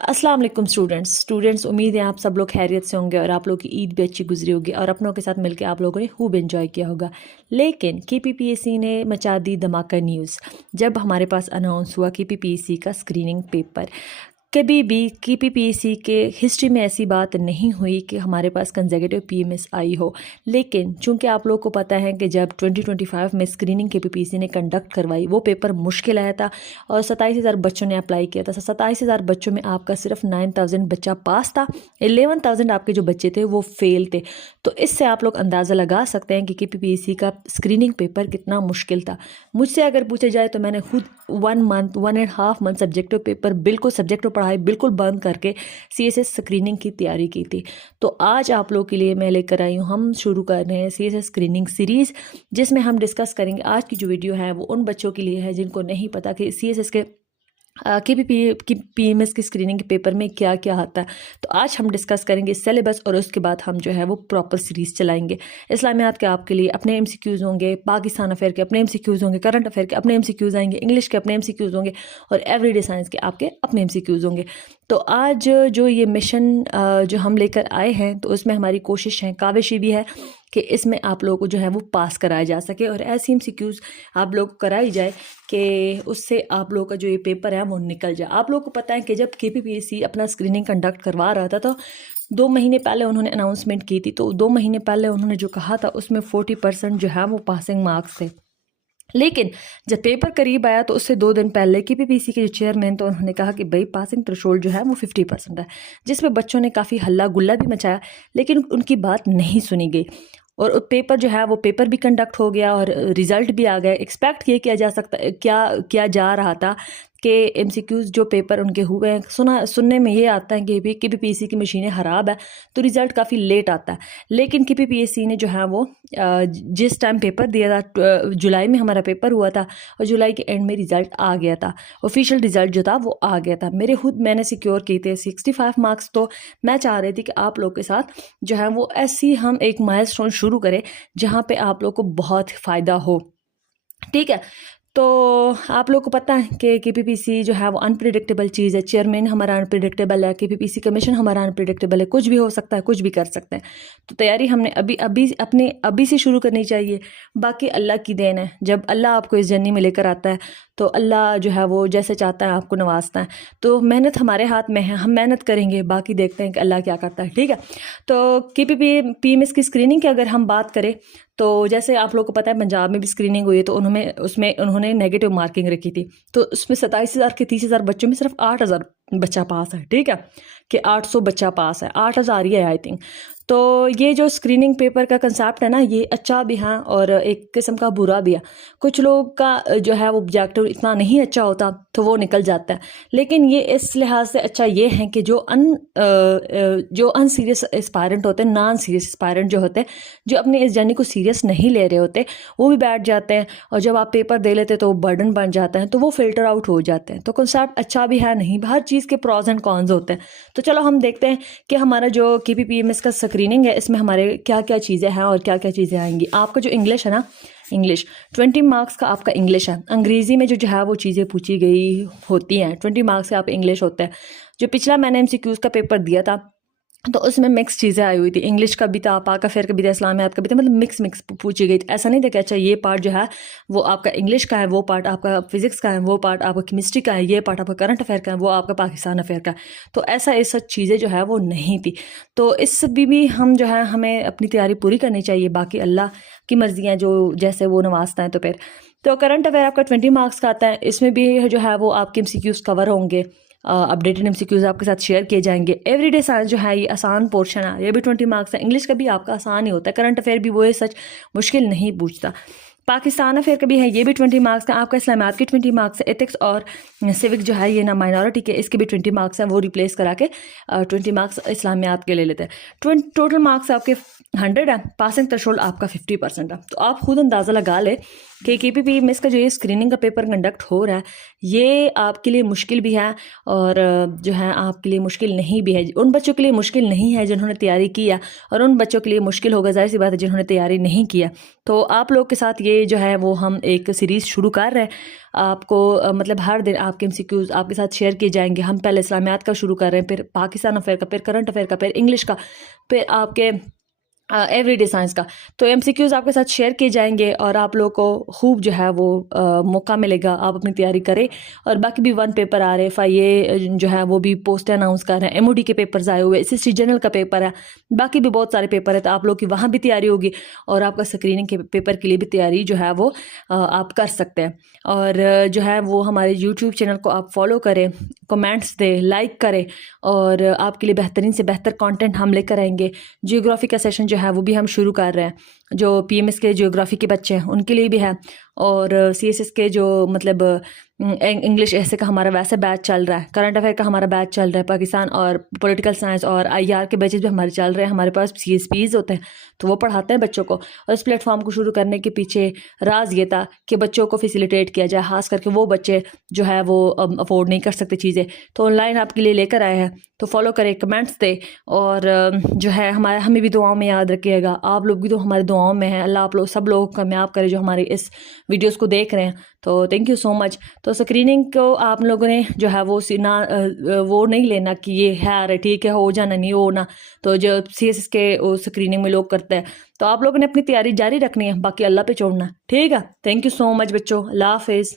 अस्सलाम वालेकुम स्टूडेंट्स उम्मीद है आप सब लोग खैरियत से होंगे और आप लोग की ईद भी अच्छी गुजरी होगी और अपनों के साथ मिलकर आप लोगों ने खूब एंजॉय किया होगा। लेकिन KPPSC ने मचा दी धमाका न्यूज़ जब हमारे पास अनाउंस हुआ KPPSC का स्क्रीनिंग पेपर। कभी भी KPPSC के हिस्ट्री में ऐसी बात नहीं हुई कि हमारे पास कंसेक्यूटिव PMS आई हो। लेकिन चूंकि आप लोगों को पता है कि जब 2025 में स्क्रीनिंग KPPSC ने कंडक्ट करवाई वो पेपर मुश्किल आया था और 27,000 बच्चों ने अप्लाई किया था। 27,000 बच्चों में आपका सिर्फ 9,000 बच्चा पास था, 11,000 आपके जो बच्चे थे वो फेल थे। तो इससे आप लोग अंदाज़ा लगा सकते हैं कि KPPSC का स्क्रीनिंग पेपर कितना मुश्किल था। मुझसे अगर पूछा जाए तो मैंने खुद 1.5 मंथ सब्जेक्टिव पेपर बिल्कुल सब्जेक्टिव पढ़ाई बिल्कुल बंद करके CSS स्क्रीनिंग की तैयारी की थी। तो आज आप लोग के लिए मैं लेकर आई हूँ, हम शुरू कर रहे हैं CSS स्क्रीनिंग सीरीज़, जिसमें हम डिस्कस करेंगे। आज की जो वीडियो है वो उन बच्चों के लिए है जिनको नहीं पता कि CSS के PMS की स्क्रीनिंग के पेपर में क्या क्या आता है। तो आज हम डिस्कस करेंगे सिलेबस और उसके बाद हम जो है वो प्रॉपर सीरीज़ चलाएंगे। इस्लामियात के आपके लिए अपने MCQs होंगे, पाकिस्तान अफेयर के अपने MCQs होंगे, करंट अफेयर के अपने MCQs आएंगे, इंग्लिश के अपने MCQs होंगे और एवरीडे साइंस के आपके अपने MCQs होंगे। तो आज जो ये मिशन जो हम लेकर आए हैं तो उसमें हमारी कोशिश है, काविश भी है कि इसमें आप लोगों को जो है वो पास कराया जा सके और ऐसी MCQs आप लोग कराई जाए कि उससे आप लोगों का जो ये पेपर है वो निकल जाए। आप लोगों को पता है कि जब KPPSC अपना स्क्रीनिंग कंडक्ट करवा रहा था तो 2 महीने पहले उन्होंने अनाउंसमेंट की थी। तो 2 महीने पहले उन्होंने जो कहा था उसमें 40% जो है वो पासिंग मार्क्स थे। लेकिन जब पेपर करीब आया तो उससे 2 दिन पहले KPPSC के जो चेयरमैन तो उन्होंने कहा कि भाई पासिंग थ्रेशोल्ड जो है वो 50% है, जिसमें बच्चों ने काफ़ी हल्ला गुल्ला भी मचाया, लेकिन उनकी बात नहीं सुनी गई और पेपर जो है वो पेपर भी कंडक्ट हो गया और रिज़ल्ट भी आ गए। एक्सपेक्ट ये किया जा सकता क्या किया जा रहा था कि MCQs जो पेपर उनके हुए हैं, सुनने में ये आता है कि KPPSC की मशीनें ख़राब है तो रिज़ल्ट काफ़ी लेट आता है। लेकिन KPPSC ने जो है वो जिस टाइम पेपर दिया था, जुलाई में हमारा पेपर हुआ था और जुलाई के एंड में रिज़ल्ट आ गया था, ऑफिशियल रिज़ल्ट जो था वो आ गया था। मैंने सिक्योर किए थे 65 मार्क्स। तो मैं चाह रही थी कि आप लोग के साथ जो है वो ऐसी हम एक माइलस्टोन शुरू करें जहाँ पे आप लोग को बहुत फ़ायदा हो। ठीक है, तो आप लोग को पता है कि KPPSC जो है वो अनप्रिडिक्टेबल चीज़ है। चेयरमैन हमारा अनप्रिडिक्टेबल है, KPPSC कमीशन हमारा अनप्रिडिक्टेबल है, कुछ भी हो सकता है, कुछ भी कर सकते हैं। तो तैयारी हमने अभी से शुरू करनी चाहिए। बाकी अल्लाह की देन है, जब अल्लाह आपको इस जर्नी में लेकर आता है तो अल्लाह जो है वो जैसे चाहता है आपको नवाजता है। तो मेहनत हमारे हाथ में है, हम मेहनत करेंगे, बाकी देखते हैं कि अल्लाह क्या करता है। ठीक है, तो PMS की स्क्रीनिंग की अगर हम बात करें तो जैसे आप लोगों को पता है पंजाब में भी स्क्रीनिंग हुई है तो उन्होंने नेगेटिव मार्किंग रखी थी। तो उसमें 27,000 के 30,000 बच्चों में सिर्फ 8,000 बच्चा पास है। ठीक है, कि 800 बच्चा पास है, 8,000 ही है आई थिंक। तो ये जो स्क्रीनिंग पेपर का कंसेप्ट है ना, ये अच्छा भी है और एक किस्म का बुरा भी है। कुछ लोग का जो है वो ऑब्जेक्टिव इतना नहीं अच्छा होता तो वो निकल जाता है, लेकिन ये इस लिहाज से अच्छा ये है कि जो अनसीरियस एस्पायरेंट होते हैं, नॉन सीरियस एस्पायरेंट जो होते हैं, जो अपने इस जर्नी को सीरियस नहीं ले रहे होते, वो भी बैठ जाते हैं और जब आप पेपर दे लेते तो वो बर्डन बन जाता है, तो वो फिल्टर आउट हो जाते हैं। तो कंसेप्ट अच्छा भी है, नहीं, हर चीज़ के प्रॉज एंड कॉन्स होते हैं। तो चलो हम देखते हैं कि हमारा जो KPPMS का स्क्रीनिंग है इसमें हमारे क्या क्या चीज़ें हैं और क्या क्या चीज़ें आएंगी। आपका जो इंग्लिश है ना, इंग्लिश 20 मार्क्स का आपका इंग्लिश है। अंग्रेज़ी में जो है वो चीज़ें पूछी गई होती हैं, 20 मार्क्स का आप इंग्लिश होता है। जो पिछला मैंने MCQs का पेपर दिया था तो उसमें मिक्स चीज़ें आई हुई थी, इंग्लिश का भी था, पाक अफेयर का भी था, इस्लामियात का भी था, मतलब मिक्स पूछी गई थी। ऐसा नहीं था कि अच्छा ये पार्ट जो है वो आपका इंग्लिश का है, वो पार्ट आपका फिजिक्स का है, वो पार्ट आपका केमिस्ट्री का है, ये पार्ट आपका करंट अफेयर का है, वो आपका पाकिस्तान अफेयर का है। तो ऐसा ये सब चीज़ें जो है वो नहीं थी। तो इस भी हम जो है हमें अपनी तैयारी पूरी करनी चाहिए, बाकी अल्लाह की मर्जी है, जो जैसे वो नवाजता है। तो फिर तो करंट अफेयर आपका 20 मार्क्स का आता है, इसमें भी जो है वो आपके MCQs कवर होंगे, अपडेटेड MCQs आपके साथ शेयर किए जाएंगे। एवरीडे साइंस जो है ये आसान पोर्शन है, ये भी 20 मार्क्स है। इंग्लिश का भी आपका आसान ही होता है, करंट अफेयर भी वो है सच मुश्किल नहीं पूछता। पाकिस्तान अफेयर का भी है, ये भी 20 मार्क्स का। आपका इस्लामियात के 20 मार्क्स है, एथिक्स और सिविक जो है ये ना माइनॉरिटी के, इसके भी 20 मार्क्स हैं, वो रिप्लेस करा के 20 मार्क्स इस्लामियात के ले लेते हैं। टोटल मार्क्स आपके 100 है, पासिंग थ्रेशोल्ड आपका 50% है। तो आप खुद अंदाज़ा लगा ले कि KPPMS का जो ये स्क्रीनिंग का पेपर कंडक्ट हो रहा है ये आपके लिए मुश्किल भी है और जो है आपके लिए मुश्किल नहीं भी है। उन बच्चों के लिए मुश्किल नहीं है जिन्होंने तैयारी किया और उन बच्चों के लिए मुश्किल होगा, जाहिर सी बात है, जिन्होंने तैयारी नहीं किया। तो आप लोग के साथ ये जो है वो हम एक सीरीज़ शुरू कर रहे हैं। आपको मतलब हर दिन आपके MCQs आपके साथ शेयर किए जाएंगे। हम पहले इस्लामियात का शुरू कर रहे हैं, फिर पाकिस्तान अफेयर का, फिर करंट अफेयर का, फिर इंग्लिश का, फिर आपके एवरीडे साइंस का। तो MCQs आपके साथ शेयर किए जाएंगे और आप लोगों को खूब जो है वो मौका मिलेगा, आप अपनी तैयारी करें। और बाकी भी 1 पेपर आ रहे हैं, FIA जो है वो भी पोस्ट अनाउंस कर रहे हैं, MOD के पेपर्स आए हुए, SSC जनरल का पेपर है, बाकी भी बहुत सारे पेपर है। तो आप लोग की वहाँ भी तैयारी होगी और आपका स्क्रीनिंग के पेपर के लिए भी तैयारी जो है वो आप कर सकते हैं। और जो है वो हमारे YouTube चैनल को आप फॉलो करें, कमेंट्स दें, लाइक करें और आपके लिए बेहतरीन से बेहतर कंटेंट हम लेकर आएंगे। जियोग्राफी का सेशन जो है वो भी हम शुरू कर रहे हैं, जो PMS के जियोग्राफी के बच्चे हैं उनके लिए भी है, और CSS के जो मतलब इंग्लिश ऐसे का हमारा वैसे बैच चल रहा है, करंट अफेयर का हमारा बैच चल रहा है, पाकिस्तान और पॉलिटिकल साइंस और IR के बैचेस भी हमारे चल रहे हैं। हमारे पास CSPs होते हैं तो वो पढ़ाते हैं बच्चों को। और इस प्लेटफॉर्म को शुरू करने के पीछे राज ये था कि बच्चों को फैसिलिटेट किया जाए, खास करके वो बच्चे जो है वो अफोर्ड नहीं कर सकते चीज़ें, तो ऑनलाइन आपके लिए लेकर आए हैं। तो फॉलो करें, कमेंट्स दें और जो है हमें भी दुआओं में याद रखिएगा। आप लोग भी तो हमारी दुआओं में हैं। अल्लाह आप लोग सब लोग कामयाब करे जो हमारे इस वीडियोस को देख रहे हैं। तो थैंक यू सो मच। तो स्क्रीनिंग को आप लोगों ने जो है वो वो नहीं लेना कि ये है अरे ठीक है हो जाना नहीं होना, तो जो CSS के स्क्रीनिंग में लोग करते हैं, तो आप लोगों ने अपनी तैयारी जारी रखनी है, बाकी अल्लाह पे छोड़ना है। ठीक है, थैंक यू सो मच बच्चों, अल्लाह हाफिज़।